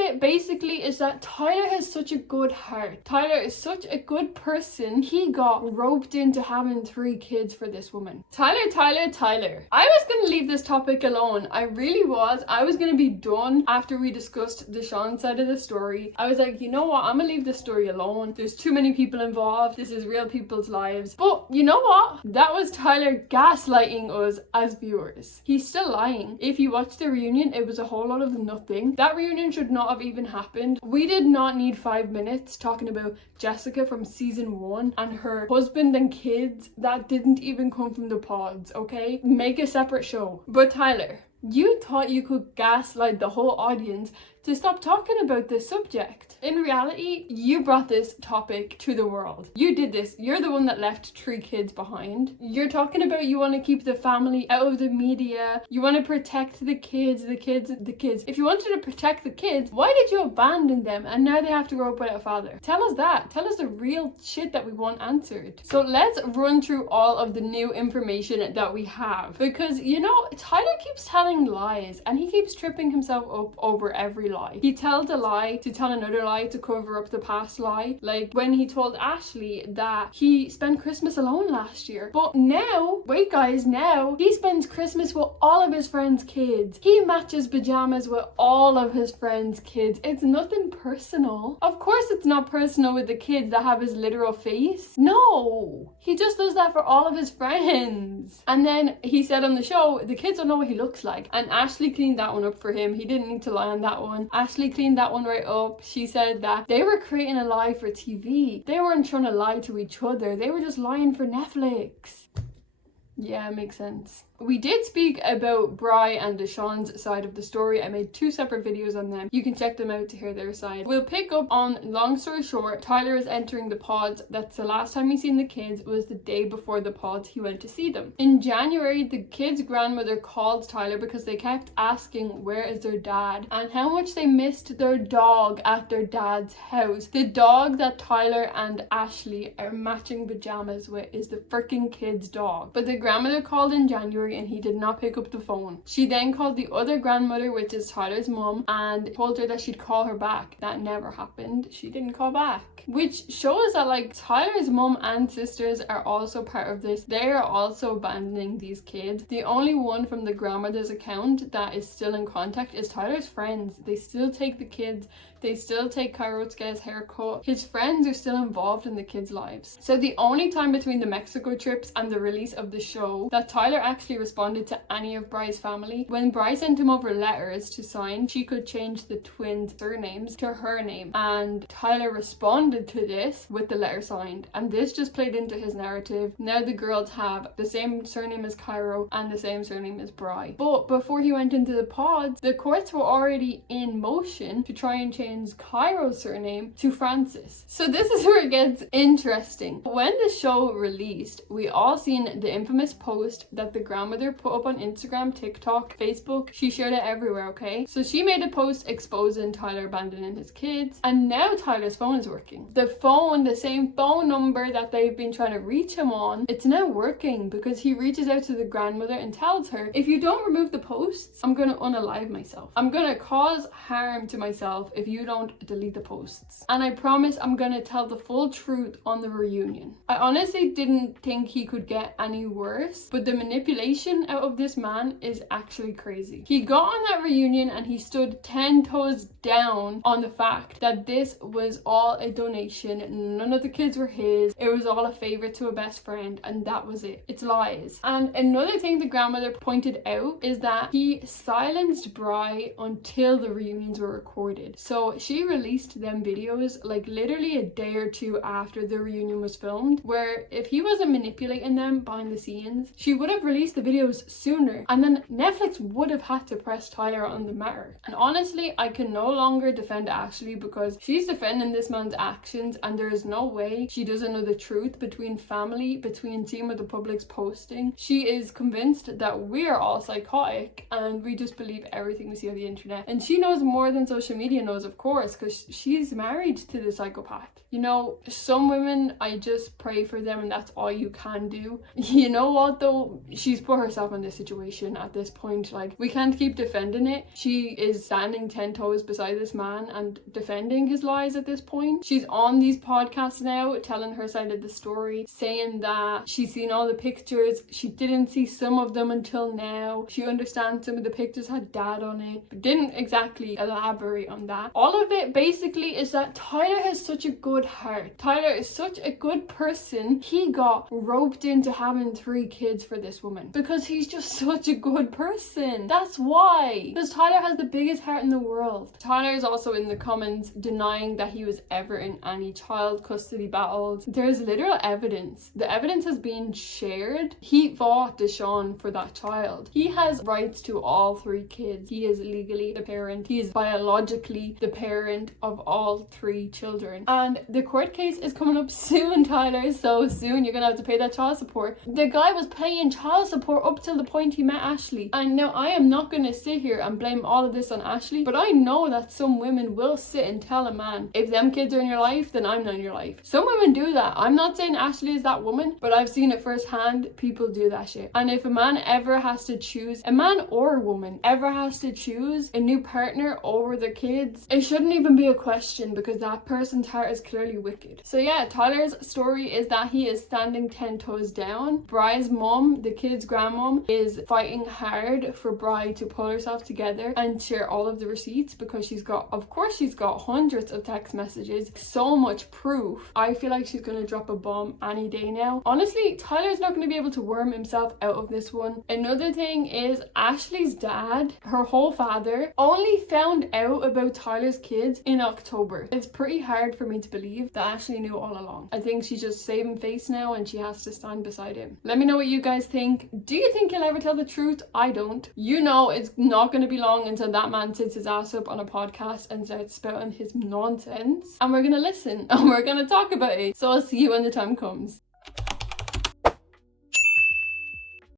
it basically is that Tyler has such a good heart. Tyler is such a good person. He got roped into having 3 kids for this woman. Tyler. I was gonna leave this topic alone. I really was. I was gonna be done after we discussed the Sean side of the story. I was like, you know what? I'm gonna leave this story alone. There's too many people involved. This is real people's lives. But you know what? That was Tyler gaslighting us as viewers. He's still lying. If you watch the reunion, it was a whole lot of nothing. That reunion should not have even happened. We did not need 5 minutes talking about Jessica from season 1 and her husband and kids that didn't even come from the pods, okay? Make a separate show. But Tyler, you thought you could gaslight the whole audience to stop talking about this subject. In reality, you brought this topic to the world. You did this. You're the one that left 3 kids behind. You're talking about you want to keep the family out of the media. You want to protect the kids. If you wanted to protect the kids, why did you abandon them and now they have to grow up without a father? Tell us that. Tell us the real shit that we want answered. So let's run through all of the new information that we have. Because, you know, Tyler keeps telling lies and he keeps tripping himself up over every lie. He tells a lie to tell another lie to cover up the past lie. Like when he told Ashley that he spent Christmas alone last year. But now, wait guys, now he spends Christmas with all of his friends' kids. He matches pajamas with all of his friends' kids. It's nothing personal. Of course it's not personal with the kids that have his literal face. No, he just does that for all of his friends. And then he said on the show, the kids don't know what he looks like. And Ashley cleaned that one up for him. He didn't need to lie on that one. Ashley cleaned that one right up. She said that they were creating a lie for TV. They weren't trying to lie to each other. They were just lying for Netflix. Yeah, it makes sense. We did speak about Bri and Deshawn's side of the story. I made 2 separate videos on them. You can check them out to hear their side. We'll pick up on, long story short, Tyler is entering the pods. That's the last time he seen the kids was the day before the pods he went to see them. In January, the kids' grandmother called Tyler because they kept asking where is their dad and how much they missed their dog at their dad's house. The dog that Tyler and Ashley are matching pajamas with is the freaking kid's dog. But the grandmother called in January and he did not pick up the phone. She then called the other grandmother, which is Tyler's mum, and told her that she'd call her back. That never happened. She didn't call back. Which shows that like Tyler's mum and sisters are also part of this. They are also abandoning these kids. The only one from the grandmother's account that is still in contact is Tyler's friends. They still take the kids. They still take Cairo to get his haircut. His friends are still involved in the kids' lives. So the only time between the Mexico trips and the release of the show that Tyler actually responded to any of Bri's family, when Bri sent him over letters to sign, she could change the twins' surnames to her name. And Tyler responded to this with the letter signed. And this just played into his narrative. Now the girls have the same surname as Cairo and the same surname as Bri. But before he went into the pods, the courts were already in motion to try and change Cairo's surname to Francis. So this is where it gets interesting. When the show released, we all seen the infamous post that the grandmother put up on Instagram, TikTok, Facebook. She shared it everywhere, okay? So she made a post exposing Tyler abandoning his kids, and now Tyler's phone is working. The phone, the same phone number that they've been trying to reach him on, it's now working because he reaches out to the grandmother and tells her, if you don't remove the posts, I'm gonna unalive myself. I'm gonna cause harm to myself if you don't delete the posts. And I promise I'm gonna tell the full truth on the reunion. I honestly didn't think he could get any worse, but the manipulation out of this man is actually crazy. He got on that reunion and he stood 10 toes down on the fact that this was all a donation. None of the kids were his. It was all a favor to a best friend, and that was it. It's lies. And another thing the grandmother pointed out is that he silenced Bri until the reunions were recorded. So she released them videos like literally a day or 2 after the reunion was filmed, where if he wasn't manipulating them behind the scenes, she would have released the videos sooner, and then Netflix would have had to press Tyler on the matter. And honestly, I can no longer defend Ashley because she's defending this man's actions, and there is no way she doesn't know the truth between family, between seeing what the public's posting. She is convinced that we are all psychotic and we just believe everything we see on the internet, and she knows more than social media knows, of course, because she's married to the psychopath. You know, some women, I just pray for them and that's all you can do. You know what though? She's put herself in this situation at this point. Like, we can't keep defending it. She is standing 10 toes beside this man and defending his lies at this point. She's on these podcasts now telling her side of the story, saying that she's seen all the pictures. She didn't see some of them until now. She understands some of the pictures had dad on it, but didn't exactly elaborate on that. All of it basically is that Tyler has such a good heart. Tyler is such a good person. He got roped into having 3 kids for this woman because he's just such a good person. That's why. Because Tyler has the biggest heart in the world. Tyler is also in the comments denying that he was ever in any child custody battles. There's literal evidence. The evidence has been shared. He fought Deshawn for that child. He has rights to all 3 kids. He is legally the parent. He is biologically the parent of all 3 children. And the court case is coming up soon, Tyler. So soon. You're gonna have to pay that child support. The guy was paying child support up till the point he met Ashley. And now I am not gonna sit here and blame all of this on Ashley, but I know that some women will sit and tell a man, if them kids are in your life, then I'm not in your life. Some women do that. I'm not saying Ashley is that woman, but I've seen it firsthand. People do that shit. And if a man ever has to choose, a man or a woman ever has to choose a new partner over their kids, it shouldn't even be a question, because that person's heart is clearly wicked. So yeah, Tyler's story is that he is standing 10 toes down. Bry's mom, the kid's grandmom, is fighting hard for Bry to pull herself together and share all of the receipts, because she's got hundreds of text messages, so much proof. I feel like she's gonna drop a bomb any day now. Honestly, Tyler's not gonna be able to worm himself out of this one. Another thing is Ashley's dad, her whole father, only found out about Tyler's kids in October. It's pretty hard for me to believe that Ashley knew all along. I think she's just saving face now and she has to stand beside him. Let me know what you guys think. Do you think he'll ever tell the truth? I don't. You know it's not going to be long until that man sits his ass up on a podcast and starts spouting his nonsense, and we're going to listen and we're going to talk about it. So I'll see you when the time comes.